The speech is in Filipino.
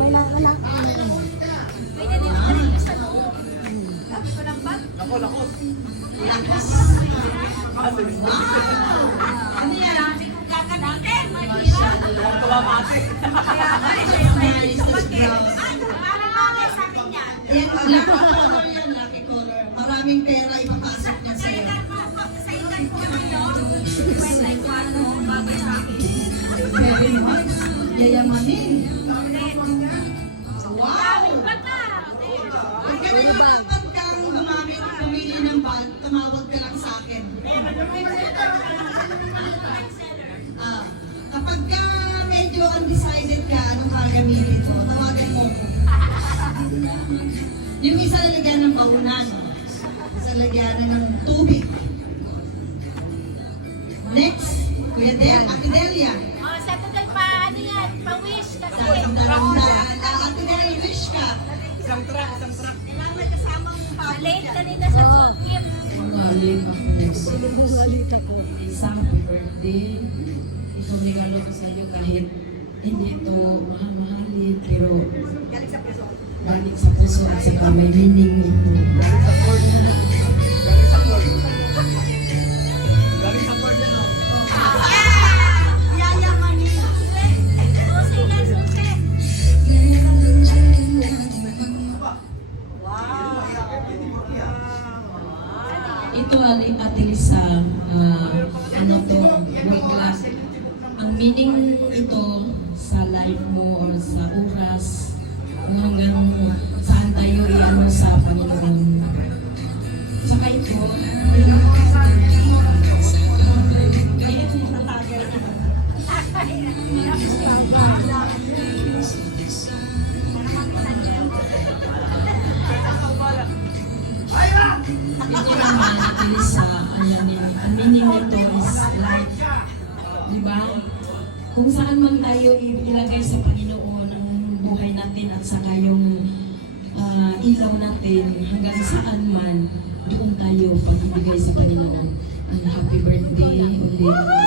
may na anak. Pwede din ako rin sa loob. Sabi ko lang ba? Ako, lakot. Lakas. Ano yan? Sabi ko kakanatin. Mahirap. Tumamati. Kaya nga, siya yung may sumakit. Ay, parang bagay sa akin yan. Yan, lucky color yan, lucky color. Maraming pera ipapasok niya Sa sa'yo. edad ko ngayon, 54, bagay sa akin. 7 months, yayamanin. Wow! Daming bata. Huwag ka na dapat kang gumamit, pumili ng bag, tumawag ka lang sa akin. Kapag ka medyo undecided ka, anong gagamitin mo, tawagan mo ko. Yung isa lalagyan ng baunan, isa lalagyan ng tubig. Next, Kuya Del, Ate Delia. Oh, sa total pa, ano yan, pa-wish kasi. Ate Delia, wish ka. Isang truck, isang truck. Kailangan kasamang late kanina sa Tokyo. Magaling ako. Bumalik ako. Isang happy birthday. Itong regalo ko sa iyo kahit hindi ito mahal-mahalin, pero galing sa puso at saka may meaning ito. Galing sa Ford. Galing sa Ford. Galing sa Ford yan, oh. Yayamanin. Susi yan, susi. Ito Ate Lisa, ano to, work class. Ang meaning ito sa life mo or sa oras, kung hanggang saan tayo i-ano sa Panginoon. Saka ito, ito naman, Ate Lisa, ang meaning nito is life. Diba? Kung saan man tayo ilagay sa Panginoon ang buhay natin at saka yung ilaw natin, hanggang saan man, doon tayo pag-ibigay sa Panginoon. Ang happy birthday ulit.